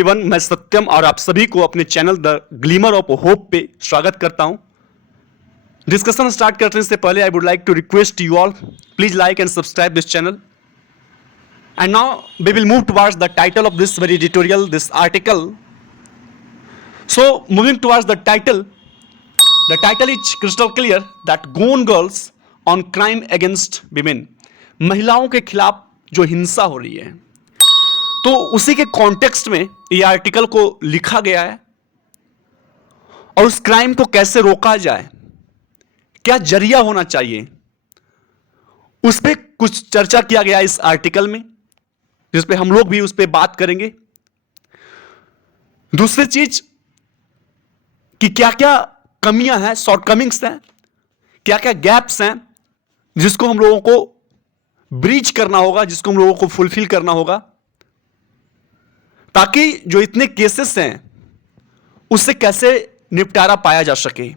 Everyone, मैं सत्यम और आप सभी को अपने channel the glimmer of hope पे स्वागत करता हूं। डिस्कशन स्टार्ट करने से पहले I would like to request you all, please like and subscribe this channel. And now we will move towards the title of this very editorial, this article. So moving towards the title is crystal clear that gone girls on crime against women. महिलाओं के खिलाफ जो हिंसा हो रही है, तो उसी के कॉन्टेक्स्ट में ये आर्टिकल को लिखा गया है और उस क्राइम को कैसे रोका जाए, क्या जरिया होना चाहिए, उस पर कुछ चर्चा किया गया इस आर्टिकल में, जिस पे हम लोग भी उस पर बात करेंगे। दूसरी चीज कि क्या क्या कमियां हैं, शॉर्टकमिंग्स हैं, क्या क्या गैप्स हैं जिसको हम लोगों को ब्रीच करना होगा, जिसको हम लोगों को फुलफिल करना होगा, ताकि जो इतने केसेस हैं उससे कैसे निपटारा पाया जा सके।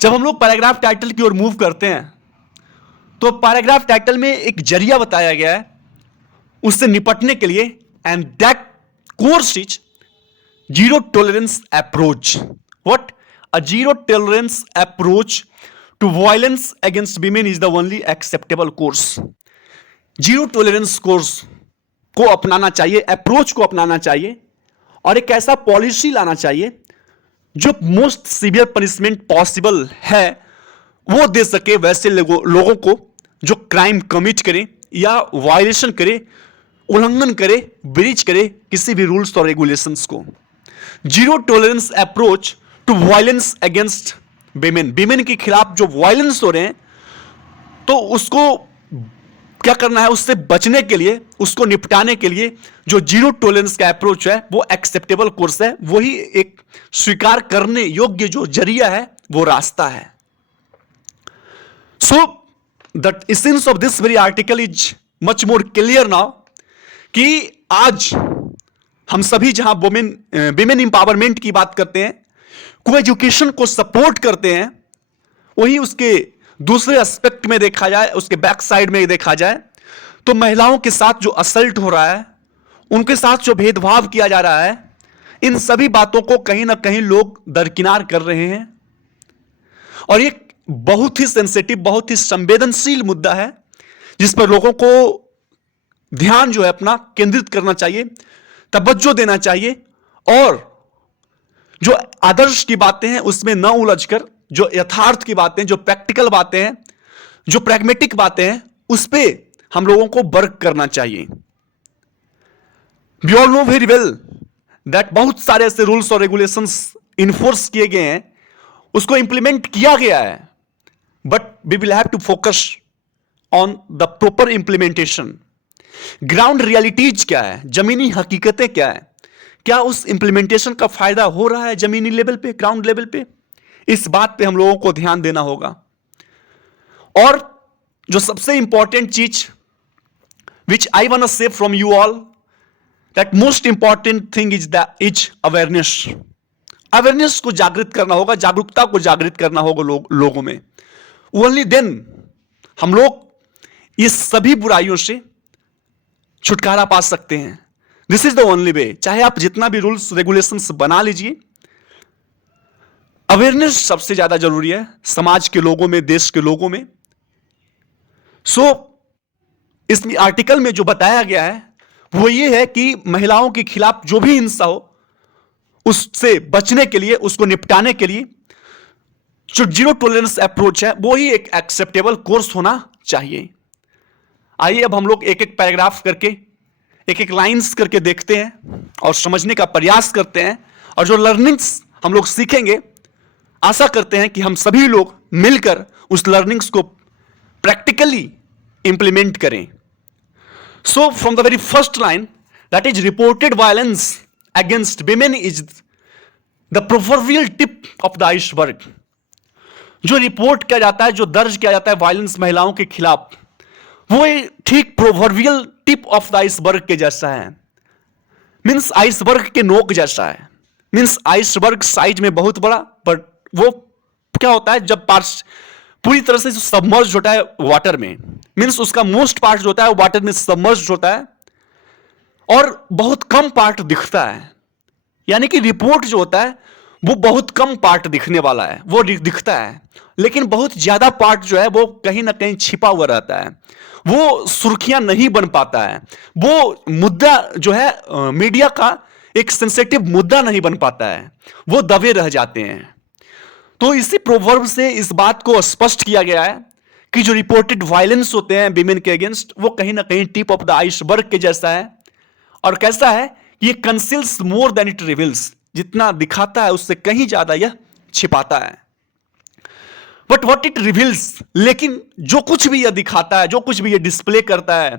जब हम लोग पैराग्राफ टाइटल की ओर मूव करते हैं तो पैराग्राफ टाइटल में एक जरिया बताया गया है उससे निपटने के लिए, and that course is zero tolerance approach. What? A zero tolerance approach to violence against women is the only acceptable course. Zero tolerance course को अपनाना चाहिए, अप्रोच को अपनाना चाहिए और एक ऐसा पॉलिसी लाना चाहिए जो मोस्ट सीवियर पनिशमेंट पॉसिबल है वो दे सके वैसे लोगों को जो क्राइम कमिट करे या वायलेशन करे, उल्लंघन करे, ब्रीच करे किसी भी रूल्स और रेगुलेशंस को। Zero tolerance approach to violence against women. Women के खिलाफ जो वायलेंस हो रहे हैं तो उसको क्या करना है, उससे बचने के लिए, उसको निपटाने के लिए जो जीरो टॉलरेंस का अप्रोच है वो एक्सेप्टेबल कोर्स है, वही एक स्वीकार करने योग्य जो जरिया है, वो रास्ता है। So the essence of this very article is much more clear now कि आज हम सभी जहां विमेन इंपावरमेंट की बात करते हैं, को एजुकेशन को सपोर्ट करते हैं, वही उसके दूसरे एस्पेक्ट में देखा जाए, उसके बैक साइड में देखा जाए तो महिलाओं के साथ जो असल्ट हो रहा है, उनके साथ जो भेदभाव किया जा रहा है, इन सभी बातों को कहीं ना कहीं लोग दरकिनार कर रहे हैं। और एक बहुत ही सेंसिटिव, बहुत ही संवेदनशील मुद्दा है जिस पर लोगों को ध्यान जो है अपना केंद्रित करना चाहिए, तवज्जो देना चाहिए और जो आदर्श की बातें हैं उसमें न उलझकर जो यथार्थ की बातें, जो प्रैक्टिकल बातें हैं, जो प्रैग्मेटिक बातें हैं, उस पे हम लोगों को वर्क करना चाहिए। We all know very well that बहुत सारे ऐसे रूल्स और रेगुलेशंस इन्फोर्स किए गए हैं, उसको इंप्लीमेंट किया गया है, but we will have to focus on the proper implementation. Ground realities क्या है, जमीनी हकीकतें क्या है, क्या उस इंप्लीमेंटेशन का फायदा हो रहा है जमीनी लेवल पे, ग्राउंड लेवल पे, इस बात पे हम लोगों को ध्यान देना होगा। और जो सबसे इंपॉर्टेंट चीज विच आई वांट टू से from you all, that most important thing is awareness. Awareness को जागृत करना होगा, जागरूकता को जागृत करना होगा लोगों में। ओनली देन हम लोग इस सभी बुराइयों से छुटकारा पा सकते हैं। This is the only way. चाहे आप जितना भी रूल्स रेगुलेशंस बना लीजिए, अवेयरनेस सबसे ज्यादा जरूरी है समाज के लोगों में, देश के लोगों में। सो इस आर्टिकल में जो बताया गया है वो ये है कि महिलाओं के खिलाफ जो भी हिंसा हो उससे बचने के लिए, उसको निपटाने के लिए जो जीरो टॉलरेंस अप्रोच है वो ही एक एक्सेप्टेबल कोर्स होना चाहिए। आइए अब हम लोग एक एक पैराग्राफ करके, एक एक लाइंस करके देखते हैं और समझने का प्रयास करते हैं, और जो लर्निंग्स हम लोग सीखेंगे, आशा करते हैं कि हम सभी लोग मिलकर उस लर्निंग्स को प्रैक्टिकली इंप्लीमेंट करें। So from the very first line, that is reported violence against women is the proverbial tip of the iceberg. जो रिपोर्ट किया जाता है, जो दर्ज किया जाता है वायलेंस महिलाओं के खिलाफ, वो ठीक proverbial tip of the iceberg के जैसा है। मीन्स आइसबर्ग के नोक जैसा है। मीन्स आइसबर्ग साइज में बहुत बड़ा, बट वो क्या होता है जब पूरी तरह से सबमर्ज होता है वाटर में, मीन्स उसका मोस्ट पार्ट जो होता है वाटर में सबमर्ज होता है, और बहुत कम पार्ट दिखता है। यानी कि रिपोर्ट जो होता है वो बहुत कम पार्ट दिखने वाला है, वो दिखता है, लेकिन बहुत ज्यादा पार्ट जो है वो कहीं ना कहीं छिपा हुआ रहता है, वो सुर्खियां नहीं बन पाता है, वो मुद्दा जो है मीडिया का एक सेंसिटिव मुद्दा नहीं बन पाता है, वो दबे रह जाते हैं। तो इसी प्रोवर्ब से इस बात को स्पष्ट किया गया है कि जो रिपोर्टेड वायलेंस होते हैं विमेन के अगेंस्ट, वो कहीं ना कहीं टिप ऑफ द आइसबर्ग के जैसा है। और कैसा है, ये conceals more than it reveals, जितना दिखाता है उससे कहीं ज्यादा यह छिपाता है। बट व्हाट इट रिवील्स, लेकिन जो कुछ भी यह दिखाता है, जो कुछ भी यह डिस्प्ले करता है,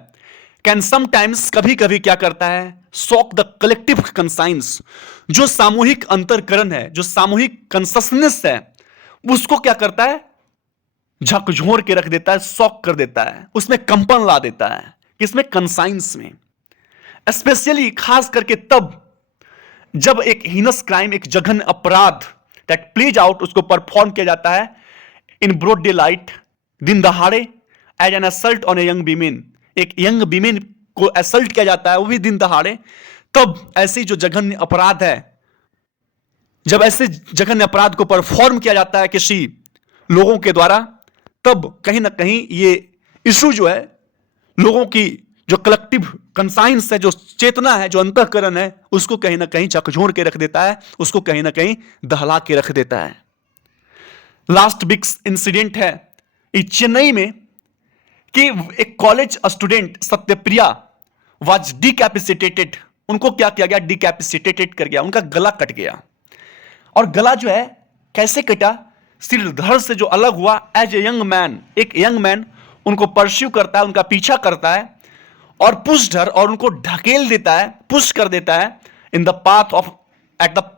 कैन समटाइम्स, कभी कभी क्या करता है, शॉक द कलेक्टिव कंसाइंस, जो सामूहिक अंतरकरण है, जो सामूहिक कंससनेस है, उसको क्या करता है, झकझोर के रख देता है, शॉक कर देता है, उसमें कंपन ला देता है। किसमें, कंसाइंस में। स्पेशली खास करके तब जब एक हीनस क्राइम, एक जघन्य अपराध दैट प्लेज आउट, उसको परफॉर्म किया जाता है इन ब्रॉड डे लाइट, दिन दहाड़े, as an assault on a young women, एक यंग वीमेन को असल्ट किया जाता है, वो भी दिन दहाड़े। तब ऐसी जो जघन्य अपराध है, जब ऐसे जघन्य अपराध को परफॉर्म किया जाता है किसी लोगों के द्वारा, तब कहीं ना कहीं ये इशू जो है, लोगों की जो कलेक्टिव कंसाइंस है, जो चेतना है, जो अंतःकरण है, उसको कहीं ना कहीं झकझोर के रख देता है, उसको कहीं ना कहीं दहला के रख देता है। लास्ट बिग इंसिडेंट है चेन्नई में कि एक कॉलेज स्टूडेंट सत्यप्रिया वाज डिकैपिसिटेटेड, उनको क्या किया गया, डिकैपिसिटेटेड कर गया, उनका गला कट गया। और गला जो है कैसे कटा, सिर धड़ से जो अलग हुआ, एज ए यंग मैन, एक यंग मैन उनको परस्यू करता है, उनका पीछा करता है और पुश धर, और उनको ढकेल देता है, पुश कर देता है in the path of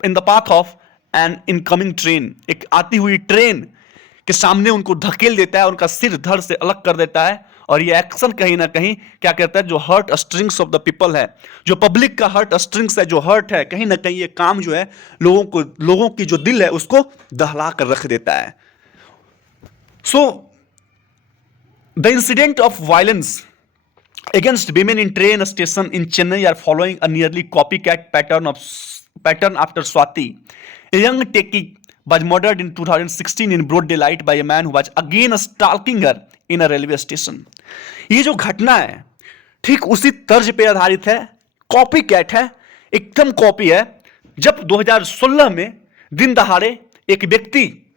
in the path of N incoming train, एक आती हुई ट्रेन के सामने उनको धकेल देता है, उनका सिर धड़ से अलग कर देता है। और ये एक्शन कहीं ना कहीं क्या कहता है, जो heart strings of the people है, जो पब्लिक का हर्ट स्ट्रिंग्स है, जो हर्ट है, कहीं ना कहीं ये काम जो है लोगों की जो दिल है उसको दहला कर रख देता है। So the incident of violence against women in train station in Chennai are following a nearly copycat pattern after Swati. A young techie was murdered in 2016 in broad daylight by a man who was again stalking her in a railway station. ये जो घटना है ठीक उसी तर्ज पे आधारित है, कॉपी कैट है, एकदम कॉपी है। जब 2016 में दिन दहाड़े एक व्यक्ति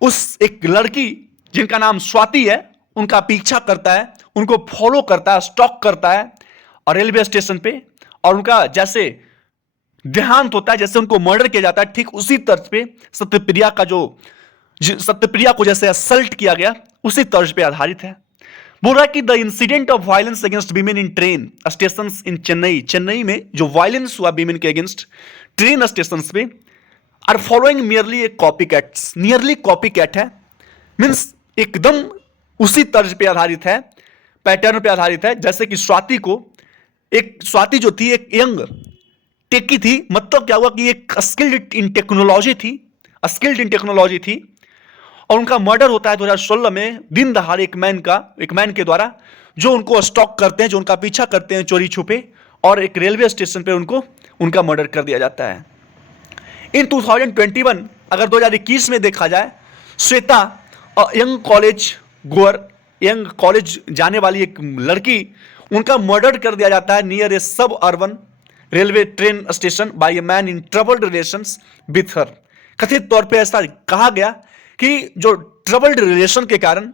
उस एक लड़की जिनका नाम स्वाति है उनका पीछा करता है, उनको फॉलो करता है, स्टॉक करता है और रेलवे स्टेशन पे, और उनका जैसे देहांत होता है, जैसे उनको मर्डर किया जाता है, ठीक उसी तर्ज पे सत्यप्रिया को जैसे असल्ट किया गया उसी तर्ज पे आधारित है। बोल रहा है कि the incident of violence against women in train station in Chennai, Chennai में जो वायलेंस हुआ वीमेन के अगेंस्ट ट्रेन स्टेशन पे, are following nearly a copycat, nearly copycat है, मीन्स एकदम उसी तर्ज पे आधारित है, पैटर्न पे आधारित है। जैसे कि स्वाति जो थी एक यंग टेकी थी, मतलब क्या हुआ कि एक स्किल्ड इन टेक्नोलॉजी थी, और उनका मर्डर होता है 2016 में दिन दहाड़े एक मैन के द्वारा, जो उनको स्टॉक करते हैं, जो उनका पीछा करते हैं चोरी छुपे, और एक रेलवे स्टेशन पे उनका मर्डर कर दिया जाता है। इन 2021 अगर 2021 में देखा जाए, श्वेता यंग कॉलेज जाने वाली एक लड़की, उनका मर्डर कर दिया जाता है near a suburban railway train station by a man in troubled relations with her. कथित तौर पे ऐसा कहा गया कि जो ट्रबल्ड रिलेशन के कारण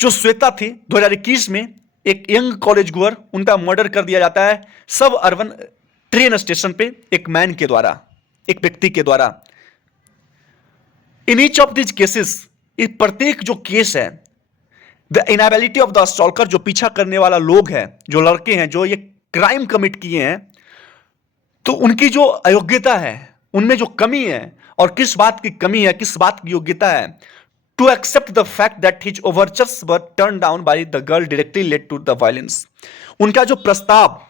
जो श्वेता थी 2021 में एक यंग कॉलेज गोअर, उनका मर्डर कर दिया जाता है सब अर्बन ट्रेन स्टेशन पे एक मैन के द्वारा, एक व्यक्ति के द्वारा। In each of this cases, प्रत्येक जो केस है, द इनएबिलिटी ऑफ द स्टॉल्कर, जो पीछा करने वाला लोग हैं, जो लड़के हैं जो ये क्राइम कमिट किए हैं, तो उनकी जो अयोग्यता है, उनमें जो कमी है, और किस बात की कमी है, किस बात की योग्यता है, to accept the fact that his overtures were turn down by the girl directly led to the violence. उनका जो प्रस्ताव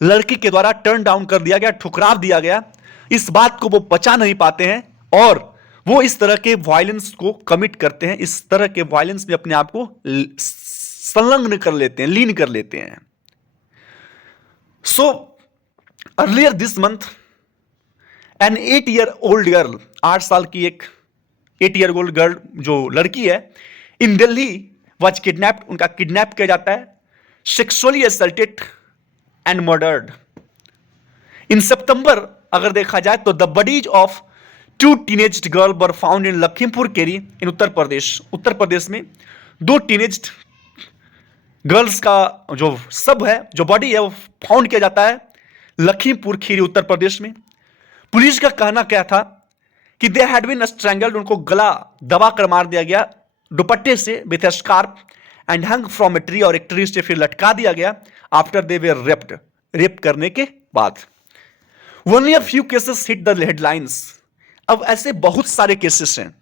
लड़की के द्वारा टर्न डाउन कर दिया गया, ठुकराव दिया गया, इस बात को वो पचा नहीं पाते हैं और वो इस तरह के वायलेंस को कमिट करते हैं, इस तरह के वायलेंस में अपने आप को संलग्न कर लेते हैं, लीन कर लेते हैं। So earlier this month an 8 year old girl, 8 साल की एक 8 ईयर ओल्ड गर्ल जो लड़की है इन दिल्ली वॉज किडनैप्ड, उनका किडनैप किया जाता है, sexually assaulted and murdered. In सितंबर अगर देखा जाए तो the bodies of 2 teenage girl were found in Lakhimpur Kheri in Uttar Pradesh. Uttar Pradesh में 2 टीनेज गर्ल्स का जो सब है, जो बॉडी है, वो फाउंड किया जाता है लखीमपुर खीरी उत्तर प्रदेश में। पुलिस का कहना क्या था कि दे हैड बीन स्ट्रैंगल्ड, उनको गला दबा कर मार दिया गया दुपट्टे से with A scarf and hung from a tree, और एक ट्री से फिर लटका दिया गया after they were raped, rape करने के बाद। Only a few cases hit the headlines. अब ऐसे बहुत सारे केसेस हैं,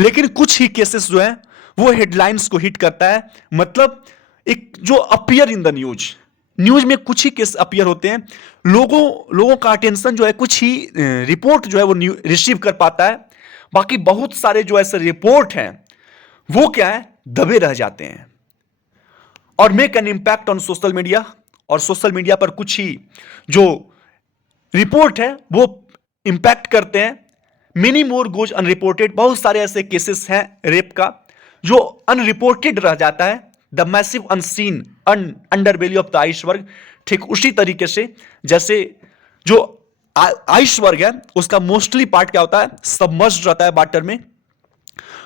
लेकिन कुछ ही केसेस जो है वो हेडलाइंस को हिट करता है। मतलब एक जो appear in the news, news में कुछ ही केस अपीयर होते हैं, लोगों का अटेंशन जो है कुछ ही रिपोर्ट जो है वो रिसीव कर पाता है। बाकी बहुत सारे जो ऐसे रिपोर्ट हैं वो क्या है, दबे रह जाते हैं और make an impact on social media. और सोशल मीडिया पर कुछ ही जो रिपोर्ट है वो इंपैक्ट करते हैं। मेनी मोर गोज अनरिपोर्टेड, बहुत सारे ऐसे केसेस हैं रेप का जो अनरिपोर्टेड रह जाता है। The massive unseen underbelly of the iceberg, ठीक उसी तरीके से जैसे जो आइसबर्ग है उसका मोस्टली पार्ट क्या होता है, सबमर्ज्ड रहता है वाटर में,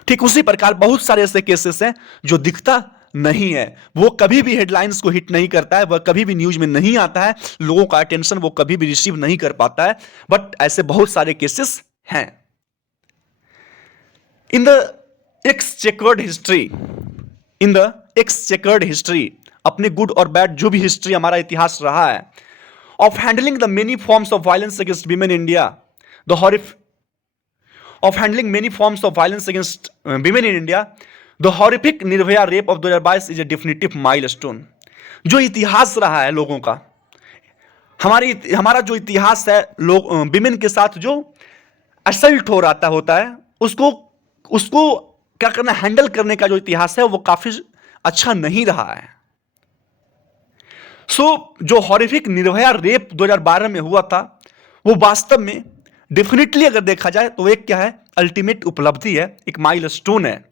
ठीक उसी प्रकार बहुत सारे ऐसे केसेस हैं जो दिखता नहीं है, वो कभी भी हेडलाइंस को हिट नहीं करता है, वह कभी भी न्यूज में नहीं आता है, लोगों का अटेंशन वो कभी भी रिसीव नहीं कर पाता है। बट ऐसे बहुत सारे केसेस हैं। In the chequered history, in the chequered history, अपने गुड और बैड जो भी हिस्ट्री हमारा इतिहास रहा है, of handling the many forms of violence against women in India, the of handling many forms of violence against women in India, the horrific Nirbhaya rape of 2022 is a definitive milestone। जो इतिहास रहा है लोगों का, हमारा जो इतिहास है लोग विमेन के साथ जो असल्ट हो रहा होता है उसको क्या करना, हैंडल करने का जो इतिहास है वो काफी अच्छा नहीं रहा है। जो हॉरिफिक निर्भया रेप 2012 में हुआ था वो वास्तव में डेफिनेटली अगर देखा जाए तो एक क्या है, अल्टीमेट उपलब्धि है, एक माइलस्टोन है।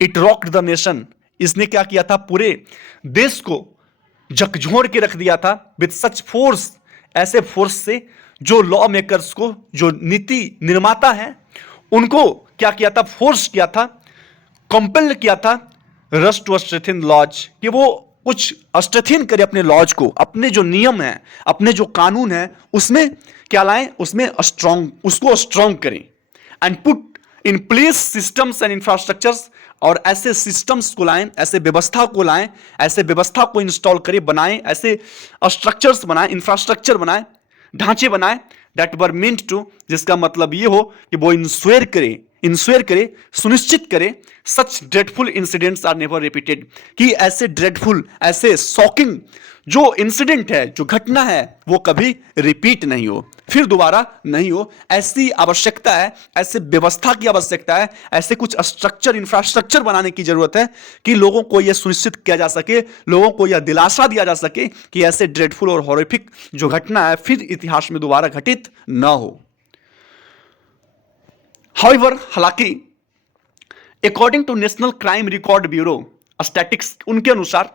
इट रॉक्ड द नेशन, इसने क्या किया था, पूरे देश को झकझोर के रख दिया था विद सच फोर्स, ऐसे फोर्स से जो लॉ मेकर्स को, जो नीति निर्माता है उनको क्या किया था, फोर्स किया था, कंपेल किया था रश टू स्ट्रेंथन लॉज, कि वो कुछ स्ट्रेंथन करे अपने लॉज को, अपने जो नियम है, अपने जो कानून है उसमें क्या लाएं, उसमें उसको स्ट्रॉन्ग करें and put in place systems and infrastructures, और ऐसे सिस्टम्स को लाएं, ऐसे व्यवस्था को लाएं, ऐसे व्यवस्था को इंस्टॉल करें, बनाएं, ऐसे स्ट्रक्चर्स बनाएं, इंफ्रास्ट्रक्चर बनाएं, ढांचे बनाएं दैट वर मींट टू, जिसका मतलब ये हो कि वो इंश्योर करे, सुनिश्चित करे such dreadful incidents are never repeated, कि ऐसे ड्रेडफुल, ऐसे शॉकिंग जो इंसिडेंट है, जो घटना है वो कभी रिपीट नहीं हो, फिर दोबारा नहीं हो। ऐसी आवश्यकता है, ऐसे व्यवस्था की आवश्यकता है, ऐसे कुछ स्ट्रक्चर, इंफ्रास्ट्रक्चर बनाने की जरूरत है कि लोगों को यह सुनिश्चित किया जा सके, लोगों को यह दिलासा दिया जा सके कि ऐसे ड्रेडफुल और हॉरिफिक जो घटना है फिर इतिहास में दोबारा घटित ना हो। हाउएवर, हालांकि according to national crime record bureau statistics, उनके अनुसार,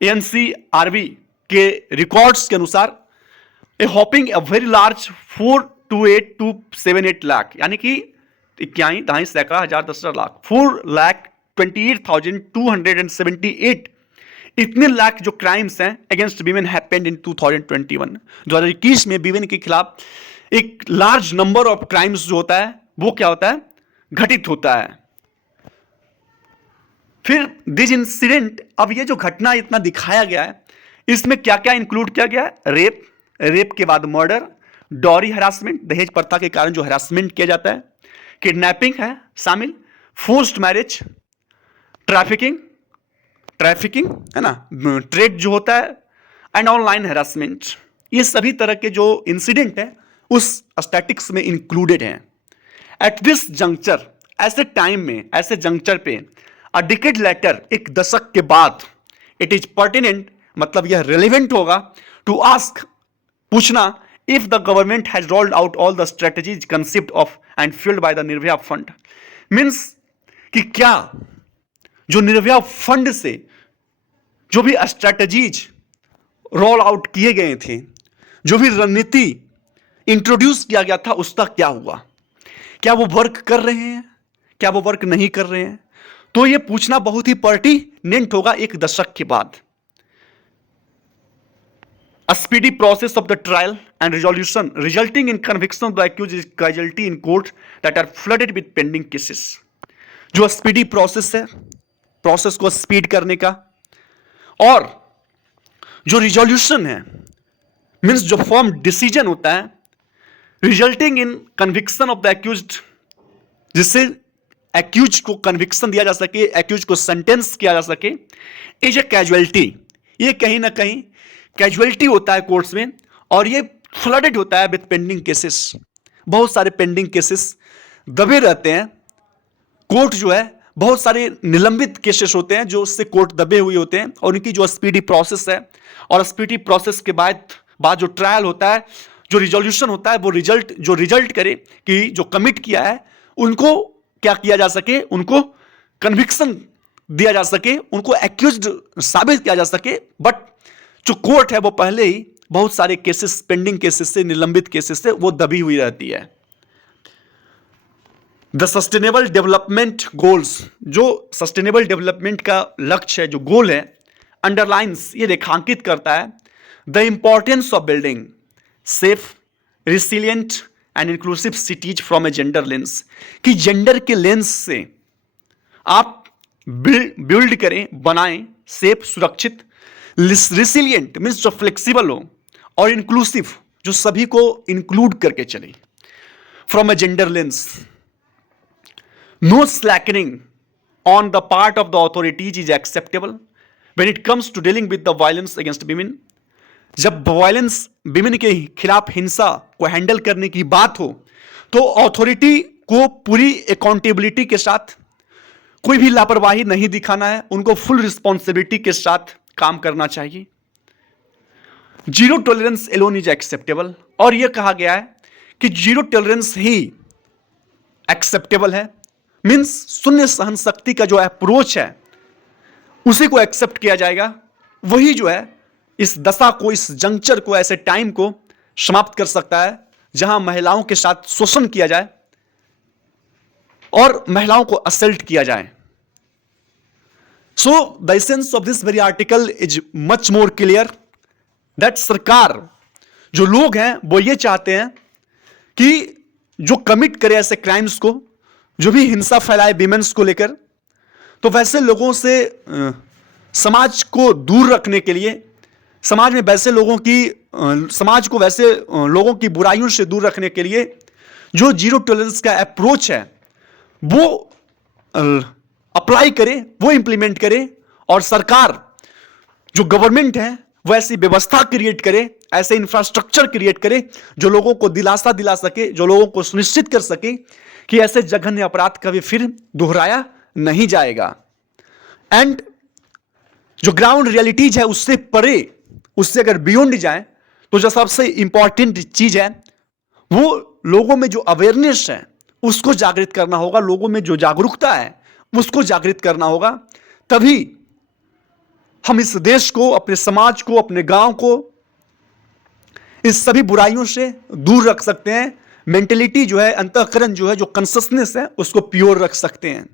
एनसीआरबी के रिकॉर्ड्स के अनुसार, a whopping a very large 428 to 78 lakh, यानी कि 21 सैकड़ा हजार 10 लाख, 4,28,278 इतने लाख जो क्राइम्स हैं अगेंस्ट वीमेन हैपेंड इन 2021। 2021 में वीमेन के खिलाफ एक लार्ज नंबर ऑफ क्राइम्स जो होता है वो क्या होता है, घटित होता है। फिर दिस इंसिडेंट, अब ये जो घटना इतना दिखाया गया है इसमें क्या क्या इंक्लूड किया गया है, रेप के बाद मर्डर, डॉरी हरासमेंट, दहेज प्रथा के कारण जो हरासमेंट किया जाता है, किडनैपिंग है शामिल, फोर्स्ड मैरिज, ट्रैफिकिंग है ना, ट्रेड जो होता है, एंड ऑनलाइन हरासमेंट, ये सभी तरह के जो इंसिडेंट है उस स्टैटिक्स में इंक्लूडेड हैं। एट दिस जंक्चर, ऐसे टाइम में, ऐसे जंक्चर पे, अ डिकेड लेटर, एक दशक के बाद, इट इज पर्टिनेंट, मतलब यह रेलिवेंट होगा टू आस्क पूछना, if the government has rolled out all the strategies concept of and field by the Nirbhaya fund, means कि क्या जो निर्भया फंड से जो भी स्ट्रेटेजीज रोल आउट किए गए थे, जो भी रणनीति इंट्रोड्यूस किया गया था, उसका क्या हुआ, क्या वो वर्क कर रहे हैं, क्या वो वर्क नहीं कर रहे हैं। तो ये पूछना बहुत ही पर्टिनेंट होगा एक दशक के बाद। A speedy process of the trial and resolution resulting in conviction of the accused is casualty in court that are flooded with pending cases. जो स्पीडी प्रोसेस है, प्रोसेस को स्पीड करने का, और जो रिजोल्यूशन है, मीन्स जो फॉर्म डिसीजन होता है, resulting in conviction of the accused, जिससे एक्यूज को कन्विक्शन दिया जा सके, एक्यूज को सेंटेंस किया जा सके, इज ए कैजुअलिटी। ये कहीं ना कहीं कैजुअलिटी होता है कोर्ट्स में, और ये फ्लडेड होता है विद पेंडिंग केसेस। बहुत सारे पेंडिंग केसेस दबे रहते हैं। कोर्ट जो है, बहुत सारे निलंबित केसेस होते हैं जो उससे कोर्ट दबे हुए होते हैं, और उनकी जो स्पीडी प्रोसेस है, और स्पीडी प्रोसेस के बाद जो ट्रायल होता है, जो रिजोल्यूशन होता है, वो रिजल्ट करे कि जो कमिट किया है उनको क्या किया जा सके, उनको कन्विक्शन दिया जा सके, उनको एक्यूज्ड साबित किया जा सके। बट जो कोर्ट है वो पहले ही बहुत सारे केसेस, पेंडिंग केसेस से, निलंबित केसेस से वो दबी हुई रहती है। द सस्टेनेबल डेवलपमेंट गोल्स, जो सस्टेनेबल डेवलपमेंट का लक्ष्य है, जो गोल है, अंडरलाइंस, ये रेखांकित करता है the importance of building safe, resilient and inclusive cities from a gender lens, कि जेंडर के लेंस से आप बिल्ड करें, बनाएं, सेफ, सुरक्षित, रिसिलियंट मीन्स जो फ्लेक्सिबल हो, और इंक्लूसिव जो सभी को इंक्लूड करके चले, from a gender lens. No slackening on the part of the authorities is acceptable when it comes to dealing with the violence against women. जब वायलेंस, विमेन के खिलाफ हिंसा को हैंडल करने की बात हो, तो ऑथोरिटी को पूरी अकाउंटेबिलिटी के साथ, कोई भी लापरवाही नहीं दिखाना है, उनको फुल रिस्पॉन्सिबिलिटी के साथ काम करना चाहिए। Zero tolerance alone is acceptable, और यह कहा गया है कि जीरो टॉलरेंस ही एक्सेप्टेबल है, मीन्स शून्य सहन शक्ति का जो अप्रोच है उसी को एक्सेप्ट किया जाएगा। वही जो है इस दशा को, इस जंक्चर को, ऐसे टाइम को समाप्त कर सकता है जहां महिलाओं के साथ शोषण किया जाए और महिलाओं को असल्ट किया जाए। So the essence of this very article is much more clear that सरकार, जो लोग हैं, वो ये चाहते हैं कि जो कमिट करे ऐसे क्राइम्स को, जो भी हिंसा फैलाए विमेंस को लेकर, तो वैसे लोगों से समाज को दूर रखने के लिए, समाज में वैसे लोगों की, समाज को वैसे लोगों की बुराइयों से दूर रखने के लिए जो जीरो टॉलरेंस का अप्रोच है वो अप्लाई करे, वो इंप्लीमेंट करे, और सरकार, जो गवर्नमेंट है, वो ऐसी व्यवस्था क्रिएट करे, ऐसे इंफ्रास्ट्रक्चर क्रिएट करे जो लोगों को दिलासा दिला सके, जो लोगों को सुनिश्चित कर सके कि ऐसे जघन्य अपराध कभी फिर दोहराया नहीं जाएगा। एंड जो ग्राउंड रियलिटीज है उससे परे, उससे अगर बियॉन्ड जाए, तो जो सबसे इंपॉर्टेंट चीज है वो लोगों में जो अवेयरनेस है उसको जागृत करना होगा, लोगों में जो जागरूकता है उसको जागृत करना होगा। तभी हम इस देश को, अपने समाज को, अपने गांव को इस सभी बुराइयों से दूर रख सकते हैं। मेंटेलिटी जो है, अंतःकरण जो है, जो कॉन्शियसनेस है, उसको प्योर रख सकते हैं।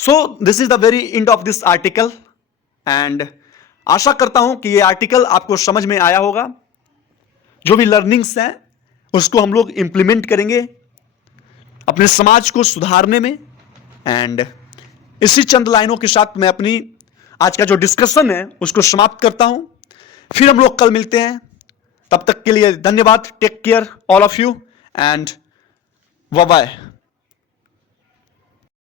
So this is the very end of this article, and आशा करता हूं कि ये आर्टिकल आपको समझ में आया होगा। जो भी लर्निंग्स हैं उसको हम लोग इंप्लीमेंट करेंगे अपने समाज को सुधारने में। एंड इसी चंद लाइनों के साथ मैं अपनी आज का जो डिस्कशन है उसको समाप्त करता हूं। फिर हम लोग कल मिलते हैं, तब तक के लिए धन्यवाद। Take care all of you and bye bye.